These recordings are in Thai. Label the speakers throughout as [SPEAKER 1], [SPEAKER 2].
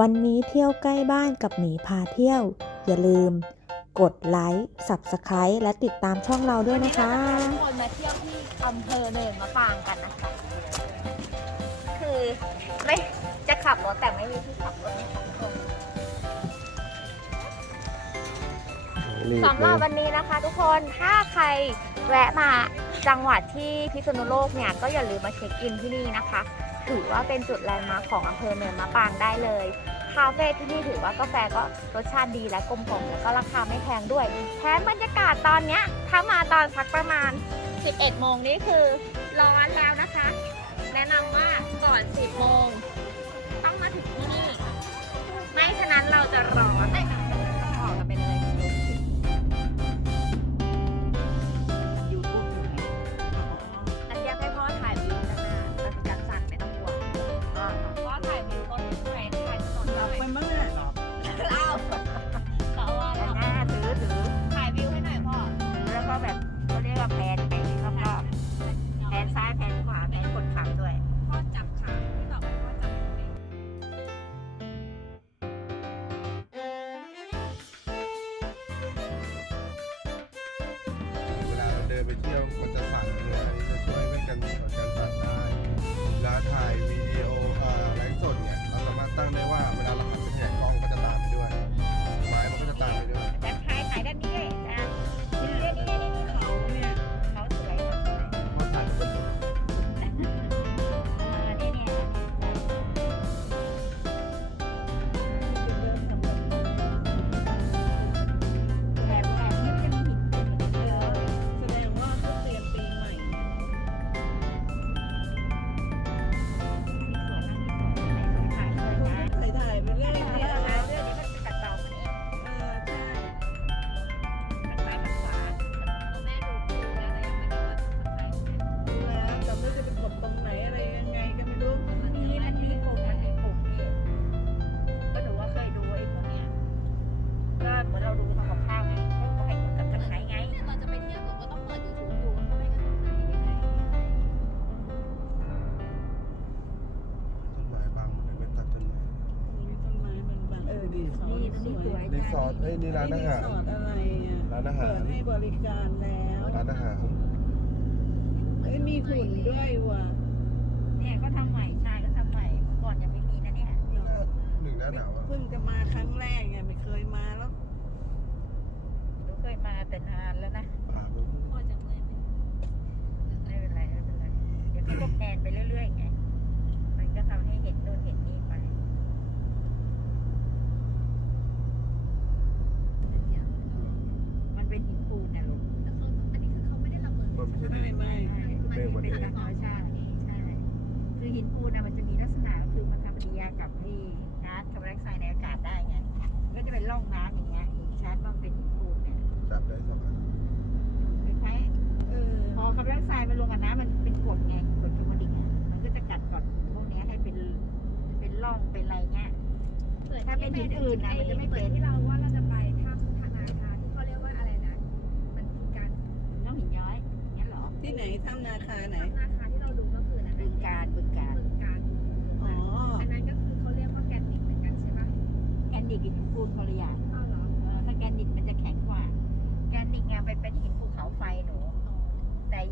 [SPEAKER 1] วันนี้เที่ยวใกล้บ้านกับหมีพาเที่ยว อย่าลืม กดไลค์ Subscribe และติดตามช่องเราด้วยนะคะ
[SPEAKER 2] ทุกคนมาเที่ยวที่อำเภอเนินมะปรางกันนะคะ คือไม่จะขับรถแต่ไม่มีที่ขับรถนะคะทุกคนสำหรับวันนี้นะคะ ทุกคนถ้าใครแวะมาจังหวัดที่พิษณุโลกเนี่ยก็อย่าลืมมาเช็คอินที่นี่นะคะ ถือว่าเป็นจุดแลนด์มาร์คของอำเภอเนินมะปางได้เลย คาเฟ่ที่นี่ถือว่ากาแฟก็รสชาติดีและกลมกล่อมแล้วก็ราคาไม่แพงด้วย แถมบรรยากาศตอนเนี้ยถ้ามาตอนสักประมาณ 11 โมงนี่คือร้อนแล้วนะคะ แนะนำว่าก่อน 10 โมง ต้องมาถึงที่นี่ ไม่ฉะนั้นเราจะร้อน นี่ร้านอาหาร
[SPEAKER 3] รีสอร์ทอะไร
[SPEAKER 2] อะ
[SPEAKER 4] ร้านอา
[SPEAKER 3] หาร
[SPEAKER 4] เปิดให้บริการแล้ว
[SPEAKER 3] ร้านอาหาร
[SPEAKER 4] เอ้ยมีหุ่นด้วยว่ะ
[SPEAKER 2] เนี่ยก็ทำใหม่ใช่ก็ทำใหม่ก่อนยังไม่มีนะเนี่ย
[SPEAKER 3] หนึ่งหน้าหนาวอะ
[SPEAKER 4] เพิ่งจะมาครั้งแรกไงไม่เคยมาแล้ว
[SPEAKER 2] หนูเคยมาแต่นานแล้วนะ
[SPEAKER 3] ป่ามัน
[SPEAKER 2] ไม่เป็นไรไม่เป็นไรเดี๋ยวเขาก็แพนไปเรื่อยๆไงมันก็ทำให้เห็นโน่นเห็นนี่ไป มันเป็นหินปูนนะลูก
[SPEAKER 3] มันไม่ใช่ดิน
[SPEAKER 4] ไม่ไม่
[SPEAKER 3] เมฆวัน
[SPEAKER 2] เป็น
[SPEAKER 3] นี้
[SPEAKER 2] ธรรมชาติใช่ คือหินปูนนะมันจะมีลักษณะก็คือมันทำปฏิกิริยากับที่ก๊าซคาร์บอน ไดออกไซด์ในอากาศได้ไงก็จะเป็นร่องน้ำอย่างเงี้ยหินชาร์จบ้างเป็นหินปูนเนี่ย
[SPEAKER 3] จับได้สองอัน
[SPEAKER 2] คล้ายๆ
[SPEAKER 4] เออ
[SPEAKER 2] พอคาร์บอนไดออกไซด์มันรวมกับน้ำมันเป็นกรดไงกรดคาร์บอนิกอะมันก็จะกัดกร่อนพวกเนี้ยให้เป็นเป็นร่องเป็นอะไรเงี้ยถ้าเป็นหินอื่นนะมันจะไม่เป็น
[SPEAKER 5] ที่เราว่าเราจะไปถ้ำธนาคารที่เขาเรียกว่าอะไรนะ มันคือการ
[SPEAKER 2] น้องหินย้อยอย่างเงี้ยเหรอ
[SPEAKER 4] ที่ไหนถ้ำนาคาไหน
[SPEAKER 5] ถ้ำนาคา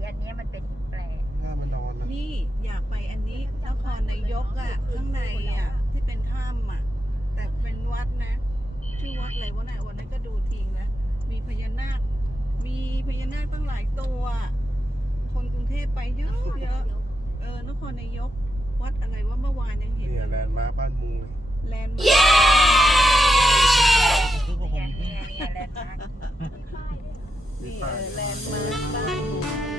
[SPEAKER 5] อันเนี้
[SPEAKER 2] ยมันเป็นหินแปร
[SPEAKER 3] หน้ามันนอนนะ
[SPEAKER 4] นี่อยากไปอันนี้นครนายกอะข้างในอะที่เป็นถ้ำอะ แต่เป็นวัดนะ ชื่อวัดอะไรวะเนี่ยวันนั้นก็ดูทิ้งแล้วมีพญานาค มีพญานาคตั้งหลายตัว คนกรุงเทพไปเยอะเยอะเออนครนายก วัดอะไรว่าเมื่อวานยังเห็น
[SPEAKER 3] เนี่ยแลนด์มาร์คบ้านมุงเลย
[SPEAKER 4] แลนด์มาร์ค
[SPEAKER 2] เนี่ยเนี่ยเนี่ยแลนด์มาร์ค
[SPEAKER 3] มี
[SPEAKER 4] นี่เอ
[SPEAKER 3] ป้าย
[SPEAKER 4] อแลนด์มาร์คบ้าน
[SPEAKER 3] น้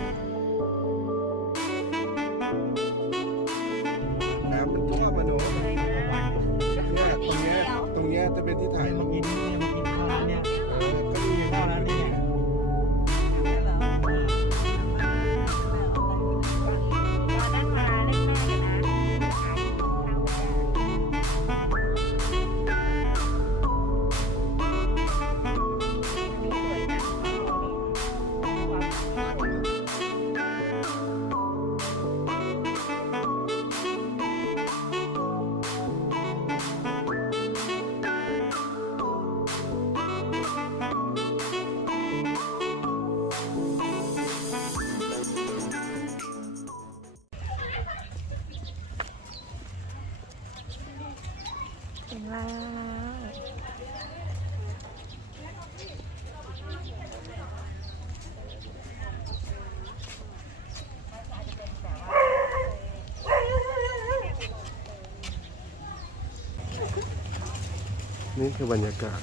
[SPEAKER 3] นี่
[SPEAKER 2] คื
[SPEAKER 3] อบรรยากาศ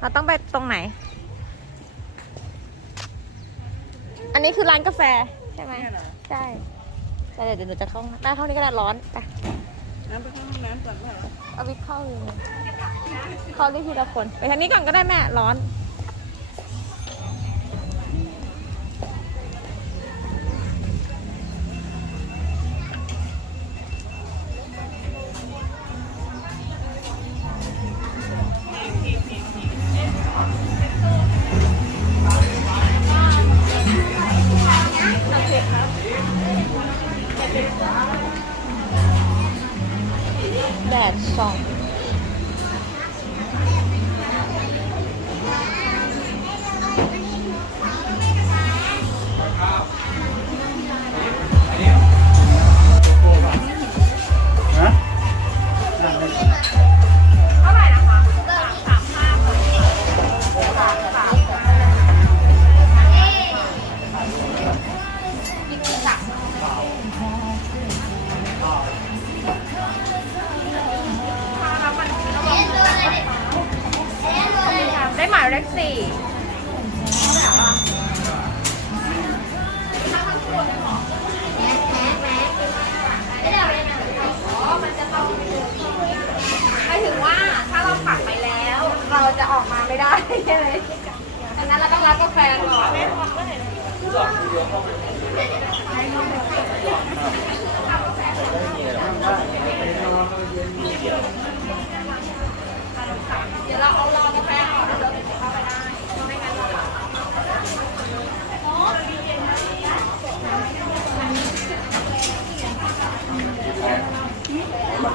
[SPEAKER 6] เราต้องไปตรงไหน อันนี้คือร้านกาแฟ ใช่ไหม
[SPEAKER 4] เนี่ยเหรอ
[SPEAKER 6] ใช่แต่เดี๋ยวหนูจะเข้าห้องน้ำได้เท่านี้ก็ได้ร้อน ไป
[SPEAKER 4] น้ำไปข้าห้อง น้ำก่อนเปล่
[SPEAKER 6] เอาวิทเข้าเลยเข้าได้ทีละคน ไปทางนี้ก่อนก็ได้แม่ ร้อน ปา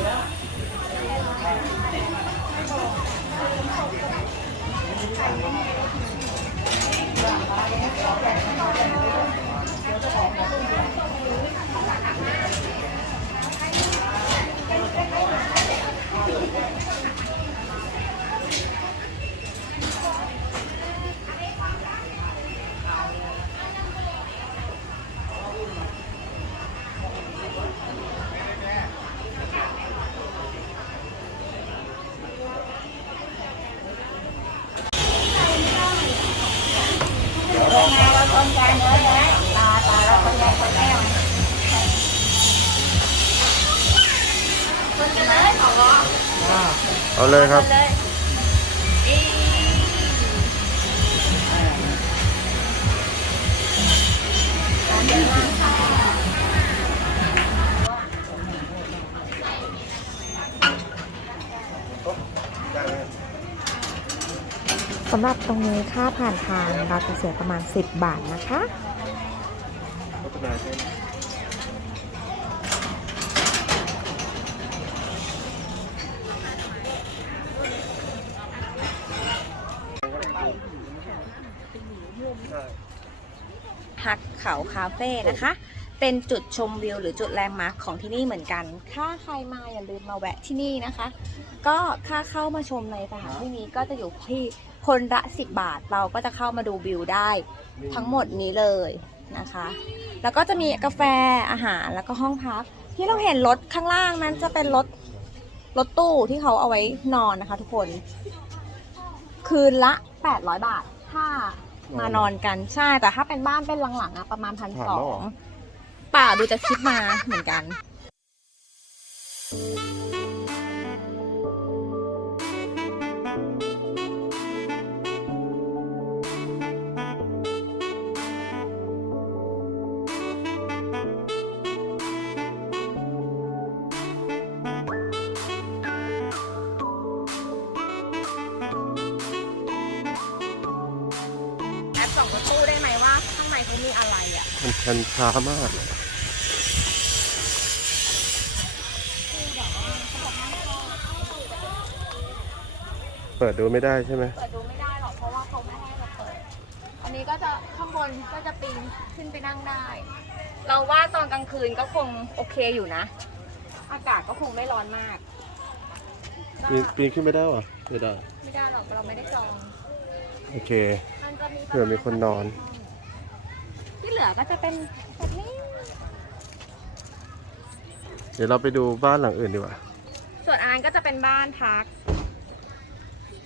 [SPEAKER 6] กก
[SPEAKER 3] เอาเลยครับ
[SPEAKER 1] สำหรับตรงนี้ค่าผ่านทางเราจะเสียประมาณ 10 บาทนะคะ
[SPEAKER 6] ฮักเขาคาเฟ่นะคะ เป็นจุดชมวิวหรือจุดแลนด์มาร์คของที่นี่เหมือนกัน ถ้าใครมาอย่าลืมมาแวะที่นี่นะคะ ก็ค่าเข้ามาชมในสถานที่นี้ก็จะอยู่ที่คนละ10 บาท เราก็จะเข้ามาดูวิวได้ทั้งหมดนี้เลยนะคะ แล้วก็จะมีกาแฟอาหารแล้วก็ห้องพัก ที่เราเห็นรถข้างล่างนั้นจะเป็นรถรถตู้ที่เขาเอาไว้นอนนะคะ ทุกคน คืนละ 800 บาท ถ้า มานอนกันใช่แต่ถ้าเป็นบ้านเป็นหลังๆอะประมาณพัน
[SPEAKER 3] ผ่าน
[SPEAKER 6] สอ
[SPEAKER 3] แล้วเหรอ
[SPEAKER 6] งเปล่าดูจากคลิปมาเหมือนกัน ตูได้ไหมว่าข้างในเขามีอะไรอะ
[SPEAKER 3] มันชันช้ามากเปิดดูไม่ได้ใช่ไหม
[SPEAKER 6] เปิดดูไม่ได้หรอกเพราะว่าเขาไม่ให้เราเปิด อันนี้ก็จะข้างบนก็จะปีนขึ้นไปนั่งได้ เราว่าตอนกลางคืนก็คงโอเคอยู่นะ อากาศก็คงไม่ร้อนมาก
[SPEAKER 3] ปีนปีนขึ้นไม่ได้เหรอไม่ได้
[SPEAKER 6] ไม่ได้หรอกเราไม่ได้จอง
[SPEAKER 3] โอเค
[SPEAKER 6] มันจะมี
[SPEAKER 3] เผื่อมีคนนอน
[SPEAKER 6] ที่เหลือก็จะเป็นแบบนี้
[SPEAKER 3] เดี๋ยวเราไปดูบ้านหลังอื่นดีกว่า
[SPEAKER 6] ส่วนอันนั้นก็จะเป็นบ้านพัก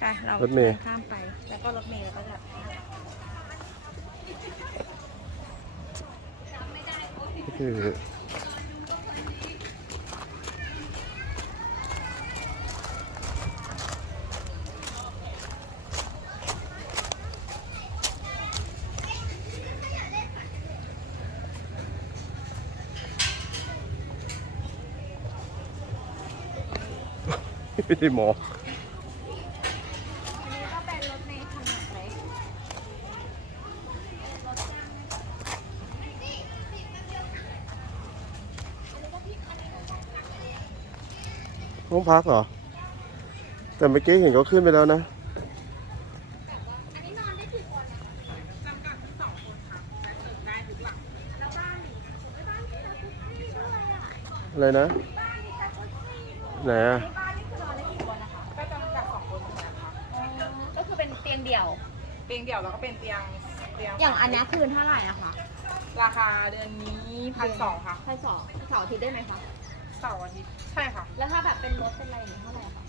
[SPEAKER 6] ไปเรา
[SPEAKER 3] รถเมล์
[SPEAKER 6] ข้ามไป แล้วก็รถเมล์แล้วก็จะ
[SPEAKER 3] ก็คือ ไม่ได้มอง
[SPEAKER 6] อันนี้ก็เป็นรถเมล์ขนาดเล็ก
[SPEAKER 3] ห้องพักเหรอ แต่เมื่อกี้เห็นเขาขึ้นไปแล้วนะ
[SPEAKER 6] อันนี้นอนได้กี่คนอะจำกัดที่สองคนค่ะและเปิดได้ทุกหลังแล้วบ้านบ้านมีจักรุซี่ด้วยอะ
[SPEAKER 3] อะไรนะ
[SPEAKER 6] บ้านมีจักรุซี่ด้วย
[SPEAKER 3] ไหนอะ
[SPEAKER 6] บ้าน ดี่ยว
[SPEAKER 7] แล้วก็เป็นเตียงเตียง
[SPEAKER 6] อย่างอันเนี้ยคืนเท่าไหร่อะคะ
[SPEAKER 7] ราคาเดือนนี้พันสองค่ะ
[SPEAKER 6] พันสองเสาร์อาทิตย์ได้ไหมคะ
[SPEAKER 7] เสาร์อาทิตย์ใช่ค่ะ
[SPEAKER 6] แล้วถ้าแบบเป็นรถเป็นอะไรอย่างนี้เท่าไหร่คะ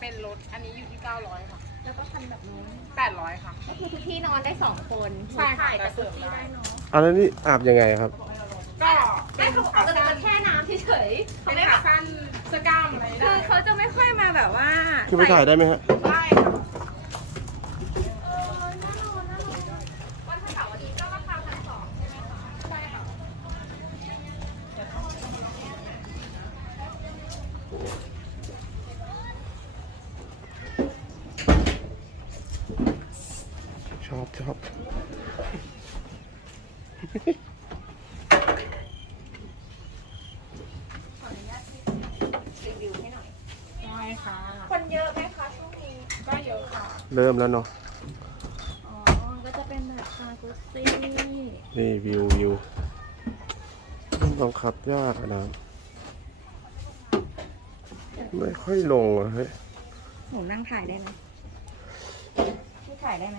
[SPEAKER 7] เป็นรถอันนี้อยู่ที่900ค่ะ
[SPEAKER 6] แล้วก็คันแบบนี้
[SPEAKER 7] 800ค่ะ
[SPEAKER 6] ก็คือทุกที่นอนได้สองคน
[SPEAKER 7] ใช่ค่ะ
[SPEAKER 6] ถ่ายแต่
[SPEAKER 7] แต่เสริ
[SPEAKER 6] ทุก
[SPEAKER 7] ม
[SPEAKER 6] ที่
[SPEAKER 7] ได้
[SPEAKER 6] ได้เนาะ
[SPEAKER 3] อันนั้นนี่อาบยังไงครับ
[SPEAKER 7] ก็
[SPEAKER 6] ไม่
[SPEAKER 7] เป็น
[SPEAKER 6] เขา
[SPEAKER 7] ขา
[SPEAKER 6] อาจจะ
[SPEAKER 7] สั้น
[SPEAKER 6] แค่น้ำเฉยๆเขา
[SPEAKER 7] เป็น
[SPEAKER 6] ไม่แบ
[SPEAKER 7] ขา
[SPEAKER 6] บ
[SPEAKER 7] สั้นเสื้อกล้ามอะไร
[SPEAKER 6] คื
[SPEAKER 7] ได้
[SPEAKER 6] อเขาจะไม่ค่อยมาแบบว่า
[SPEAKER 3] ขึ้นไปถ่ายได้ไหมฮะ
[SPEAKER 7] ได้ค่ะ
[SPEAKER 6] เออน่านอนน่านอนวันเสาร์อาทิตย์ก็ราคาพันสองใช่ไหมคะใช่ค่ะ
[SPEAKER 3] ชอบชอบ
[SPEAKER 6] รีวิวให้หน่อย
[SPEAKER 7] ได้ ค่ะ
[SPEAKER 6] คนเยอะไหมคะช่วงนี้
[SPEAKER 7] ก็เยอะค่ะ
[SPEAKER 3] เริ่มแล้วเนาะ
[SPEAKER 6] อ๋อ ก็จะเป็นแบบซากุซี่
[SPEAKER 3] นี่วิววิวมันบังคับยากอะนะ ไม่ค่อยลงอะเฮ้ย
[SPEAKER 6] หนูนั่งถ่ายได้ไหมพี่ถ่ายได้ไหม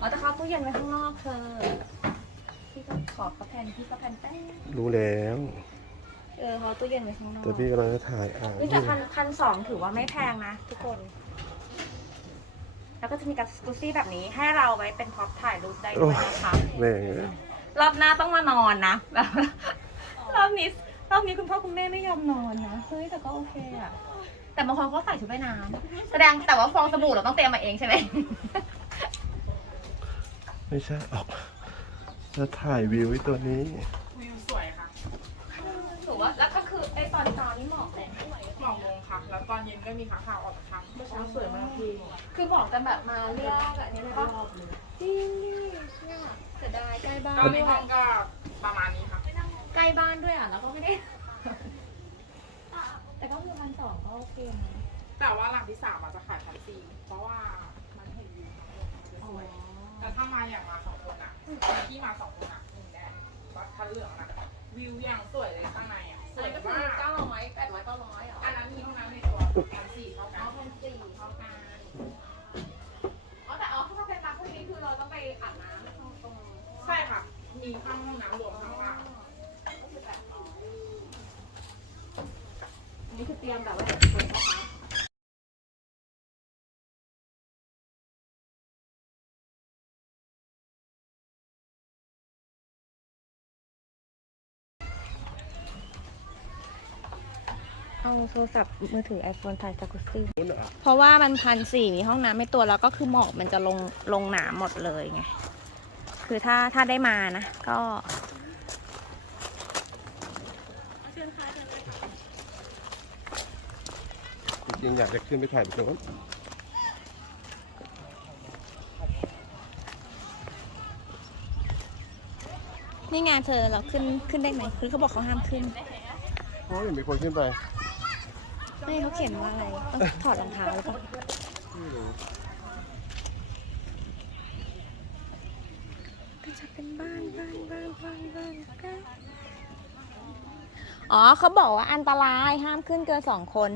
[SPEAKER 6] อ๋อแต่เขาตู้เย็นไว้ข้างนอกเธอพี่ก็ขอเขาแพนพี่ก็แพนแป้ง
[SPEAKER 3] รู้แล้ว
[SPEAKER 6] เออเขาตู้เย็นไว้ข้างนอก
[SPEAKER 3] แต่พี่กำลังจะถ่ายอ่าง
[SPEAKER 6] นี่แต่พันพันสองถือว่าไม่แพงนะทุกคน แล้วก็จะมีกับสกูซี่แบบนี้ให้เราไว้เป็นพ็อปถ่ายรูปได้ด้วยนะคะ
[SPEAKER 3] แม่ง
[SPEAKER 6] รอบหน้าต้องมานอนนะแบบรอบนี้รอบนี้คุณพ่อคุณแม่ไม่ยอมนอนนะเฮ้ยแต่ก็โอเคอะแต่บางคนก็ใส่ชุดว่ายน้ำแสดงแต่ว่าฟองสบู่เราต้องเตรียมมาเองใช่ไหม
[SPEAKER 3] ไม่ใช่ออกจะถ่ายวิวไอ้ตัวนี้
[SPEAKER 7] วิวสวยค่ะ
[SPEAKER 6] ถือ ว่า แล้วก็คือไอ้ตอนเช้านี่หมอกแต่งด้วย
[SPEAKER 7] หมอกลงค่ะ แล้วตอนเย็นก็มีค้างคาวออกมาทำเมื่อเช้าสวยมากพี่
[SPEAKER 6] คือหมอกจะแบบมาเรียกแบบนี้เลยปะจริงดิเนี่ยเสียดายใกล้บ้าน
[SPEAKER 7] ก็ในห้องก็ประมาณนี้ค่ะ
[SPEAKER 6] ใกล้บ้านด้วยอะ แล้วก็ไม่ได้ แต่ก็คือพันสองก็โอเคนะ
[SPEAKER 7] แต่ว่าหลังที่สามอาจจะขายพันสี่เพราะว่ามันเห็นวิวทั้งหมดมันจะสวยแต่ถ้ามาอย่างมาสองคนอะที่มาสองคนอะหนึ่งแดงบัตรคันเหลืองอะวิวอย่างสวยเลยข้างใน อะส
[SPEAKER 6] อัน
[SPEAKER 7] วย
[SPEAKER 6] นี้ก็คือ
[SPEAKER 7] มาก
[SPEAKER 6] เก้าร้อยแปดร้อยเก้าร้อยเหรอ
[SPEAKER 7] อันนั้นมีห้องน้ำในตัวพันสี่เท่ากั
[SPEAKER 6] เอา
[SPEAKER 7] น
[SPEAKER 6] พันสี่เท่ากันอ๋อแต่เอาถ้าเป็นรักพวกนี้คือเราต้องไปอาบน้ำตรงตรง
[SPEAKER 7] ใช่ค่ะ มีข้างห้องน้ำรวมข้างล่าง
[SPEAKER 6] นี่คือเตรียมแบบว่าคนนะคะ เอาโทรศัพท์มือถือ iPhone ถ่ายจากุซซี่
[SPEAKER 3] นู้นเหรอ
[SPEAKER 6] เพราะว่ามันพันสี่มีห้องน้ำไม่ตัวแล้วก็คือหมอกมันจะลงลงหนาหมดเลยไง คือถ้าถ้าได้มานะ ก็
[SPEAKER 3] จริงๆอยากจะขึ้นไปถ่ายตรงนู้น
[SPEAKER 6] นี่ไงเธอเราขึ้นขึ้นได้ไหมคือเขาบอกเขาห้ามขึ้น
[SPEAKER 3] เพราะยังมีคนขึ้นไป
[SPEAKER 6] ไม่เขาเขียนว่าอะไร ต้องถอดรองเท้าแล้
[SPEAKER 3] ว
[SPEAKER 6] ก็จะเป็นบ้านบ้านบ้านบ้านบ้านบ้านอ๋อเขาบอกว่าอันตรายห้ามขึ้นเกินสองคน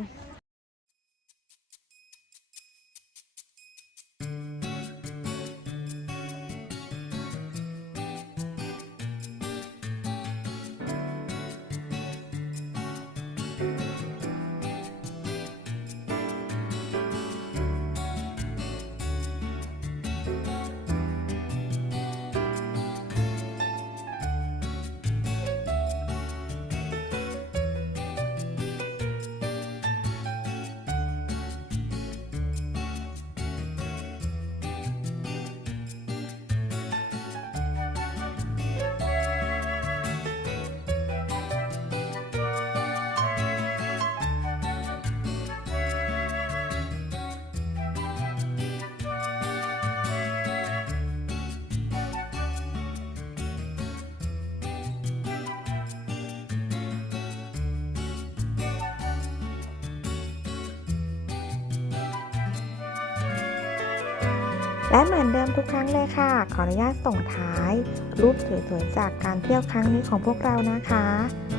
[SPEAKER 1] และเหมือนเดิมทุกครั้งเลยค่ะ ขออนุญาตส่งท้าย รูปสวยๆจากการเที่ยวครั้งนี้ของพวกเรานะคะ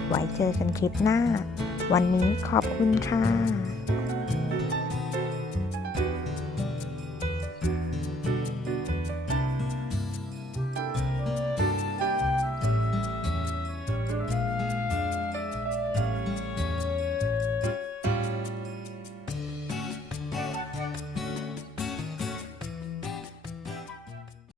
[SPEAKER 1] ไว้เจอกันคลิปหน้า วันนี้ขอบคุณค่ะ